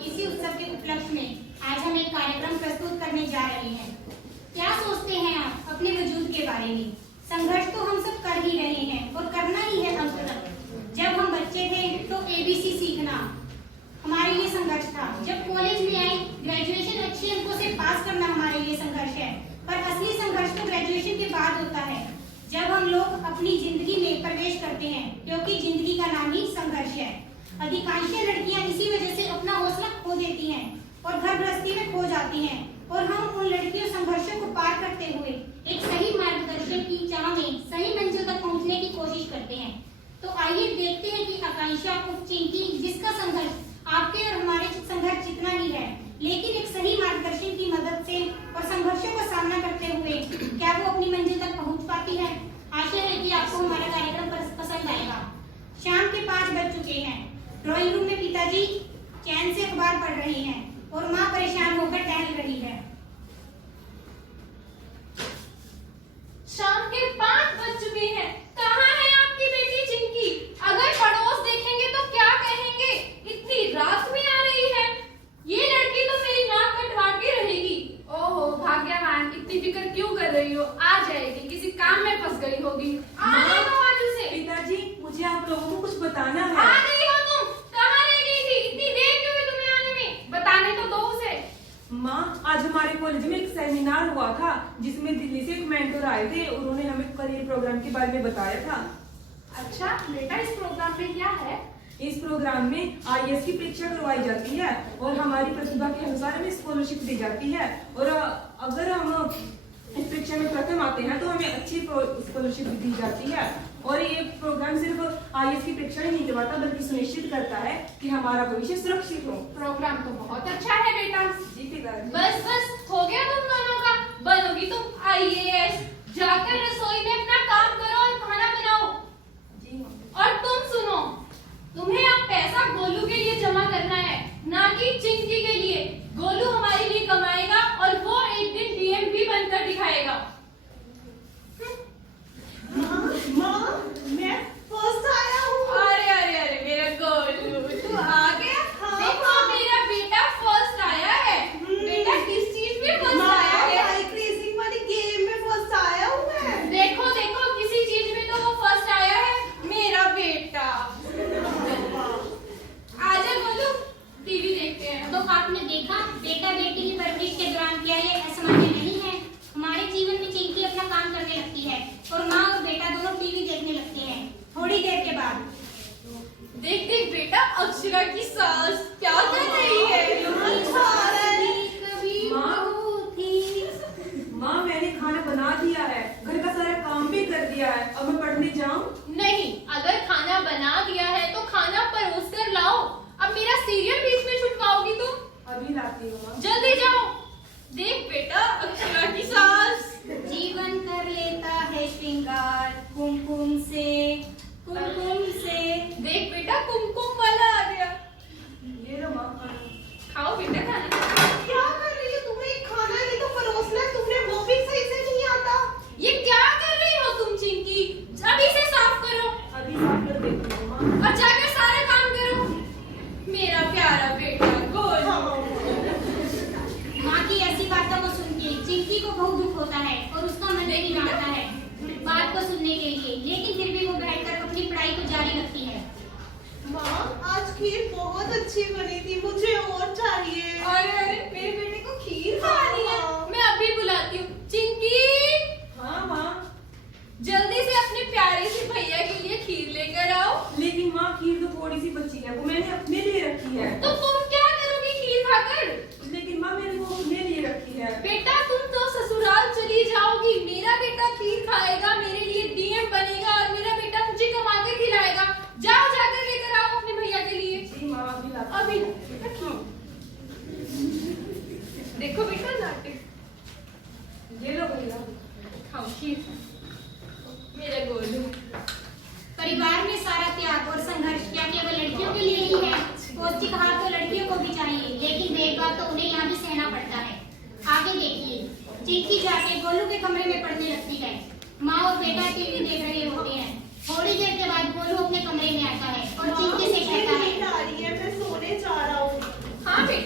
इसी उत्सव के उपलक्ष्य में आज हम एक कार्यक्रम प्रस्तुत करने जा रहे हैं। क्या सोचते हैं आप अपने वजूद के बारे में? संघर्ष तो हम सब कर ही रहे हैं और करना ही है अंत तक। जब हम बच्चे थे तो ABC सीखना हमारे लिए संघर्ष था। जब कॉलेज में आए, ग्रेजुएशन अच्छे अंकों से पास करना हमारे लिए संघर्ष है। पर असली संघर्ष तो ग्रेजुएशन के बाद होता है, जब हम लोग अपनी जिंदगी में प्रवेश करते हैं, क्योंकि जिंदगी का नाम ही संघर्ष है। अधिकांश लड़कियां इसी वजह से अपना हौसला खो देती हैं और घर गृहस्थी में खो जाती हैं, और हम उन लड़कियों संघर्षों को पार करते हुए एक सही मार्गदर्शन की चाह में सही मंजिल तक पहुंचने की कोशिश करते हैं। तो आइए देखते हैं कि आकांक्षा उर्फ चिंकी, जिसका संघर्ष आपके और हमारे संघर्ष जितना ही है, लेकिन एक सही मार्गदर्शन की मदद से और संघर्षों का सामना करते हुए क्या वो अपनी मंजिल तक पहुंच पाती है। आशा है कि आपको हमारा कार्यक्रम पसंद आएगा। शाम के 5 बज चुके हैं। ड्राइंग रूम में पिताजी चैन से अखबार पढ़ रहे हैं और माँ परेशान होकर टहल रही है। शाम के 5 बज चुके हैं। कहाँ है आपकी बेटी चिंकी? अगर पड़ोस देखेंगे तो क्या कहेंगे? इतनी रात में आ रही है। ये लड़की तो मेरी नाक कटवा के रहेगी। ओहो भाग्यवान, इतनी फिक्र क्यों कर रही हो? आ जाएगी, किसी काम में फंस गई होगी। आने दो आज उसे। पिताजी, मुझे आप लोगों को कुछ बताना है। आ गई हो तुम? कहाँ रह गई थी? इतनी देर क्यों हुई तुम्हें आने में? बताने तो दो उसे। माँ, आज हमारे कॉलेज में एक सेमिनार हुआ था जिसमें दिल्ली से एक मेंटर आए थे। उन्होंने हमें करियर प्रोग्राम के बारे में बताया था। अच्छा बेटा, इस प्रोग्राम में क्या है? इस प्रोग्राम में IAS की परीक्षा करवाई जाती है और हमारी प्रतिभा के अनुसार हमें स्कॉलरशिप दी जाती है, और अगर हम इस परीक्षा में प्रथम आते हैं तो हमें अच्छी स्कॉलरशिप दी जाती है। और ये प्रोग्राम सिर्फ IAS की परीक्षा ही नहीं करवाता, बल्कि सुनिश्चित करता है कि हमारा भविष्य सुरक्षित हो। प्रोग्राम तो बहुत अच्छा है बेटा। जी पिताजी। बस बस हो गया तुम दोनों का? बनोगी तुम IAS। जाकर रसोई में अपना काम करो और खाना बनाओ। जी मम्मी। और तुम सुनो, तुम्हें अब पैसा गोलू के लिए जमा करना है, ना कि चिंकी के लिए। गोलू हमारे लिए कमाएगा और वो एक दिन DM भी बनकर दिखाएगा। माँ, मैं फर्स्ट आया हूँ। अरे अरे अरे मेरा गोलू, तू आ गया? हाँ, देखो हाँ। मेरा बेटा फर्स्ट आया है। बेटा किस चीज में फर्स्ट आया है? बाइक रेसिंग वाली गेम में फर्स्ट आया हूँ मैं। देखो देखो, किसी चीज में तो वो फर्स्ट आया है मेरा बेटा। आजा गोलू, टीवी देखते हैं। तो आपने देखा, बेटा बेटी की परवरिश के दौरान क्या ये असामान्य नहीं है? हमारे जीवन में चिंकी अपना काम करने लगती है और माँ और बेटा दोनों टीवी देखने लगते हैं। थोड़ी देर के बाद देख देख बेटा, अक्षरा की सास क्या कर रही है। अच्छा आ रहा है। कभी माँ। बहू थी। माँ, मैंने खाना बना दिया है, घर का सारा काम भी कर दिया है। अब मैं पढ़ने जाऊँ? नहीं, अगर खाना बना दिया है तो खाना परोस कर लाओ। अब मेरा सीरियल बीच में छुटवाओगी तुम? अभी लाती हूँ माँ। जल्दी जाओ। देख बेटा, अक्षरा की सास। जीवन कर लेता है श्रृंगार कुमकुम से, कुमकुम से। देख बेटा, कुमकुम वाला आ गया। ये लो माँ खाना। खाओ बेटा खाना। क्या कर रही हो? तुम्हें खाना ही तो परोसना है, तुमने वो भी सही से नहीं आता। ये क्या कर रही हो तुम चिंकी? अभी से साफ करो अभी साफ कर देती हूँ माँ। और जाकर सारा काम करो। मेरा प्यारा बेटा गोलू। माँ की ऐसी बातों को सुन के चिंकी को बहुत दुख होता है और उसका मन नहीं मानता है बात को सुनने के लिए, लेकिन फिर भी वो बैठकर अपनी पढ़ाई को जारी रखती है। माँ, आज खीर बहुत अच्छी बनी थी, मुझे और चाहिए। अरे अरे, मेरे बेटे को खीर खानी है। मैं अभी बुलाती हूँ। चिंकी, हाँ माँ। जल्दी से अपने प्यारे से भैया के लिए खीर लेकर आओ। लेकिन माँ, खीर तो थोड़ी सी बची है, वो मैंने अपने लिए रखी है। तो तुम क्या करोगी खीर खाकर? लेकिन माँ, मैंने वो अपने लिए रखी है। बेटा तुम तो ससुराल चली जाओगी, मेरा बेटा खीर खाएगा, मेरे लिए DM बनेगा और मेरा बेटा मुझे कमा के खिलाएगा। जाओ जाकर लेकर आओ अपने भैया के लिए। जी माँ, अभी लाती हूँ। अभी बेटा खीर। देखो बेटा नाटक। ये लो भैया। खाओ खीर। मेरा गोलू। परिवार में सारा त्याग और संघर्ष क्या केवल लड़कियों के लिए ही है? पौष्टिक आहार तो लड़कियों को भी चाहिए, लेकिन देखभाल तो उन्हें यहाँ भी सहना पड़ता है। आगे देखिए, चिंकी जाके गोलू के कमरे में पढ़ने लगती है। माँ और बेटा टीवी देख रहे होते हैं। थोड़ी देर के बाद गोलू अपने कमरे में आता है और चिंकी से कहता है, मैं सोने जा रहा हूँ। हाँ बेटा।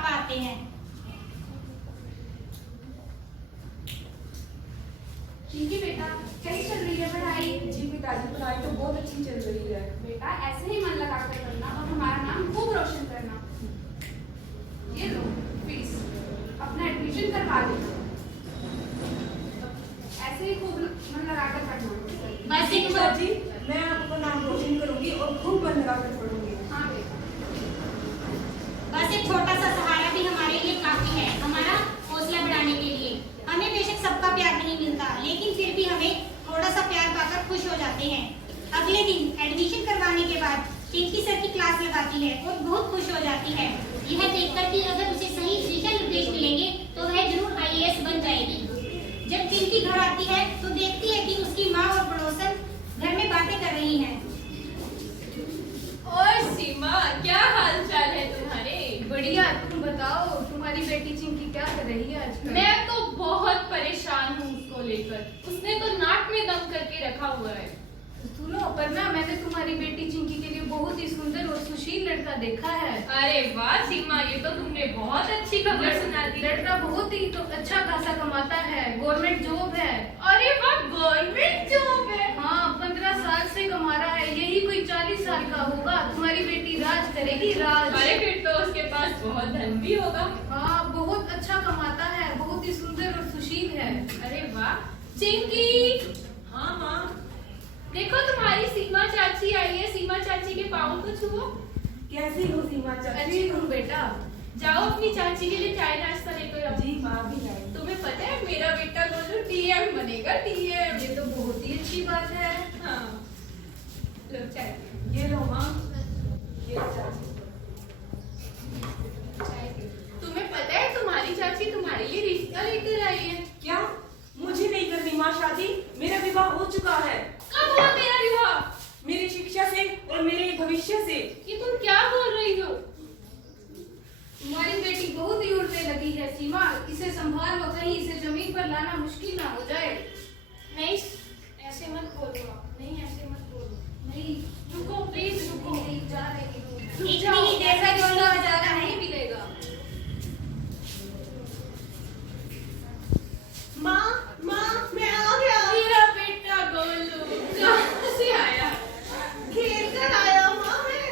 पापा आते हैं। चिंकी बेटा, कैसी चल रही है पढ़ाई? जी पिताजी, पढ़ाई तो बहुत अच्छी चल रही है। बेटा ऐसे ही मन लगा कर पढ़ना और हमारा नाम खूब रोशन करना। ये लो फीस, अपना एडमिशन करवा देना। ऐसे ही खूब मन लगा कर पढ़ना। बस एक पिताजी, मैं आपका नाम रोशन करूंगी और खूब मन लगाकर पढ़ूंगी। हाँ बेटा। बस एक छोटा सा सहारा भी हमारे लिए काफी है, हमारा हौसला बढ़ाने के लिए। हमें बेशक सबका प्यार नहीं मिलता, लेकिन फिर भी हमें थोड़ा सा प्यार पाकर खुश हो जाते हैं। अगले दिन एडमिशन करवाने के बाद चिंकी सर की क्लास लगाती है और बहुत खुश हो जाती है, यह देखकर कि अगर उसे सही दिशा निर्देश मिलेंगे तो वह जरूर IAS बन जाएगी। जब चिंकी घर आती है तो देखती है कि उसकी माँ और पड़ोसन घर में बातें कर रही हैं। और सीमा, क्या हाल चाल है तुम्हारे? बढ़िया, तुम बताओ तुम्हारी बेटी चिंकी क्या कर रही है आजकल? मैं तो बहुत परेशान हूँ उसको लेकर। उसने तो नाक में दम करके रखा हुआ है। सुनो अपर्णा, मैंने तुम्हारी बेटी चिंकी के लिए बहुत ही सुंदर और सुशील लड़का देखा है। अरे वाह सीमा, ये तो तुमने बहुत अच्छी खबर सुना दी। लड़का बहुत ही तो अच्छा खासा कमाता है, गवर्नमेंट जॉब है। अरे वाह, गवर्नमेंट जॉब है। हाँ, 15 साल से कमा रहा है, यही कोई 40 साल का होगा। तुम्हारी बेटी राज करेगी, राज। अरे फिर तो उसके पास बहुत धन भी होगा। हाँ, बहुत अच्छा कमाता है, बहुत ही सुंदर और सुशील है। अरे वाह। चिंकी, हाँ माँ। देखो तुम्हारी सीमा चाची आई है। सीमा चाची के पाँव तो छुओ। कैसी हो सीमा चाची? अच्छी हूँ बेटा। जाओ अपनी चाची के लिए चाय नाश्ता लेकर आओ। जी माँ भी लाई। तुम्हें पता है मेरा बेटा गोलू DM बनेगा, DM। ये तो बहुत ही अच्छी बात है। हाँ, लो चाय। ये लो माँ, ये लो चाची। तुम्हें पता है तुम्हारी चाची तुम्हारे लिए रिश्ता लेकर आई है। क्या? मुझे नहीं करनी माँ शादी, मेरा विवाह हो चुका है। कब हुआ तेरा विवाह? मेरी शिक्षा से और मेरे भविष्य से। ये तुम क्या बोल रही हो? तुम्हारी बेटी बहुत ही उड़ने लगी है सीमा, इसे संभाल लो, कहीं इसे जमीन पर लाना मुश्किल ना हो जाए। नहीं, ऐसे मत बोलो आप। नहीं, ऐसे मत बोलो। नहीं, रुको प्लीज, रुको। नहीं जा रही हूँ। इतनी देर से गोलू आ जा रहा है। नहीं मिलेगा। माँ, मैं आ गया। मेरा बेटा गोलू कहाँ से आया? खेल कर आया माँ मैं।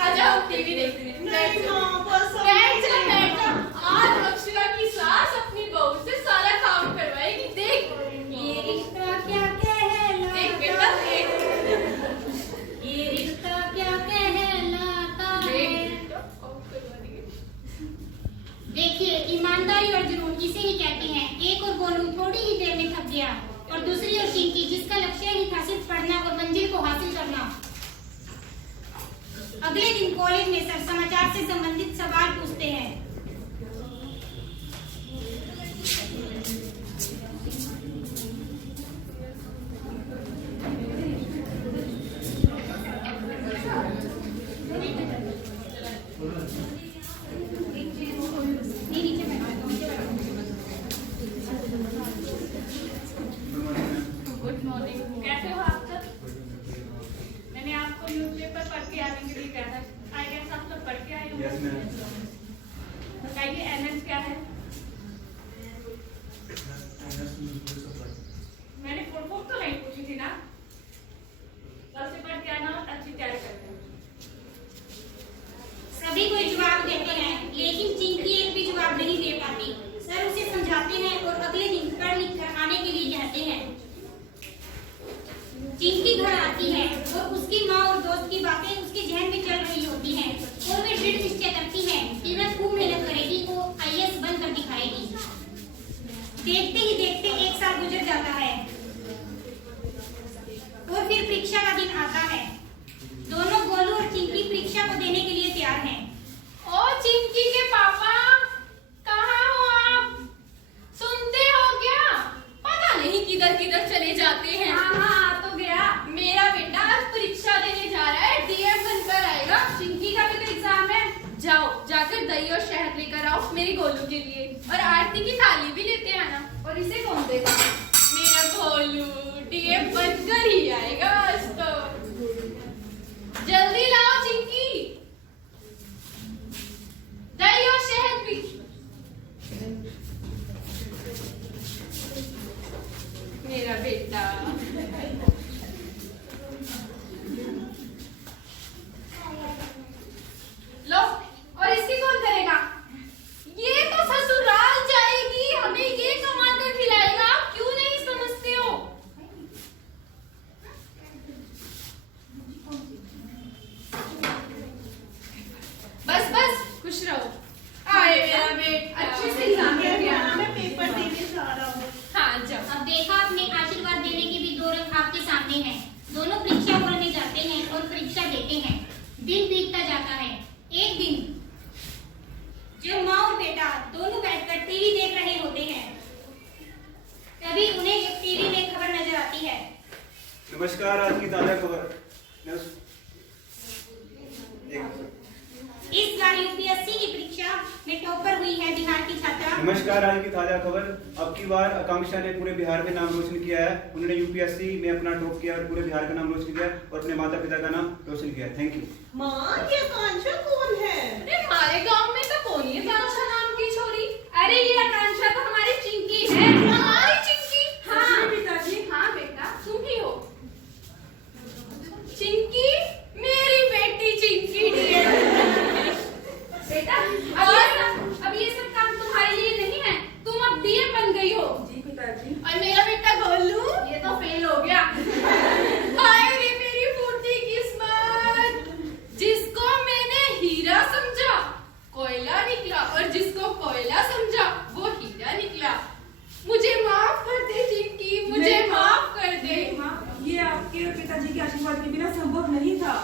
आ जाओ टीवी देखने। नहीं माँ, बस अब बैठ जा, नहीं। बैठ जा। आज अक्षरा की सास अपनी बहू से सारा काम करवाएगी। देख, ये रिश्ता क्या कहलाता देख बेटा, देख। ये रिश्ता क्या कहलाता है। देख बेटा, ऑफ करवा दिए। देखिए, ईमानदारी और जुनून इसे ही कहते हैं। एक और गोलू थोड़ी ही देर में थक गया और दूसरी ओर चिंकी, जिसका लक्ष्य ही था सिर्फ पढ़ना और मंजिल को हासिल करना। अगले दिन कॉलेज में सर समाचार से संबंधित सवाल पूछते हैं। नहीं, नीचे बैठो, नीचे बैठो। गुड मॉर्निंग, कैसे हो आप सब? मैंने आपको न्यूज़पेपर पढ़ के आने के लिए कहा था। आई गेस आप सब पढ़ के आए होंगे। Yes, ma'am. बताइए NS क्या है? मैंने फुल फॉर्म तो नहीं पूछी थी ना। कल से पढ़ के आना, अच्छी तैयारी करते हैं। सभी कोई जवाब देते हैं, लेकिन चिंकी एक भी जवाब नहीं दे पाती। सर उसे समझाते हैं और अगले दिन पढ़ लिख कर आने के लिए कहते हैं। चिंकी घर आती है और उसकी माँ और दोस्त की बातें उसके जहन में चल रही होती हैं और वे दृढ़ निश्चय करती है कि वह खूब मेहनत करेगी, वो IAS बनकर दिखाएगी। देखते ही देखते एक साल गुजर जाता है और फिर परीक्षा का दिन आता है। दोनों गोलू और चिंकी परीक्षा को देने के लिए तैयार हैं। ओ चिंकी के पापा, कहाँ हो आप? सुनते हो क्या? पता नहीं किधर किधर चले जाते हैं। हाँ, आ तो गया। मेरा बेटा आज परीक्षा देने जा रहा है, DM बनकर आएगा। चिंकी का भी तो एग्जाम है। जाओ, जाकर दही और शहद लेकर आओ मेरे गोलू के लिए, और आरती की थाली भी लेते आना। और इसे कौन देगा? मेरा गोलू DM बनकर ही आएगा आज तो। जल्दी लाओ चिंकी, दही और शहद। ऑफिस एग्जाम है क्या? मैं पेपर देने जा रहा हूँ। हाँ जाओ। अब देखा आपने, आशीर्वाद देने के भी दो रंग आपके सामने हैं। दोनों परीक्षा हॉल में जाते हैं और परीक्षा देते हैं। दिन बीतता जाता है। एक दिन जो माँ और बेटा दोनों बैठकर टीवी देख रहे होते हैं, तभी उन्हें एक टीवी में खबर नजर आती है। नमस्कार, आज की ताजा खबर। इस बार यूपीएससी की परीक्षा में टॉपर हुई है बिहार की छात्रा। नमस्कार, आज की ताजा खबर। अब की बार आकांक्षा ने पूरे बिहार में नाम रोशन किया है। उन्होंने यूपीएससी में अपना टॉप किया और पूरे बिहार का नाम रोशन किया और अपने माता पिता का नाम रोशन किया। Thank you. माँ, ये आकांक्षा कौन है? अरे हमारे गांव में तो कौन है आकांक्षा नाम की छोरी? अरे ये आकांक्षा तो हमारी चिंकी है। हमारी चिंकी? हाँ पिताजी। हाँ बेटा, तुम ही हो। चिंकी, मेरी बेटी चिंकी डियर। बेटा अब ये सब काम तुम्हारे लिए नहीं है। तुम अब डीएम बन गई हो। जी पिताजी। और मेरा बेटा गोलू, ये तो फेल हो गया। हाय रे मेरी फूटी किस्मत, जिसको मैंने हीरा समझा कोयला निकला, और जिसको कोयला समझा वो हीरा निकला। मुझे माफ कर दे चिंकी, मुझे माफ कर दे। माँ, ये आपके और पिताजी के आशीर्वाद के बिना संभव नहीं था।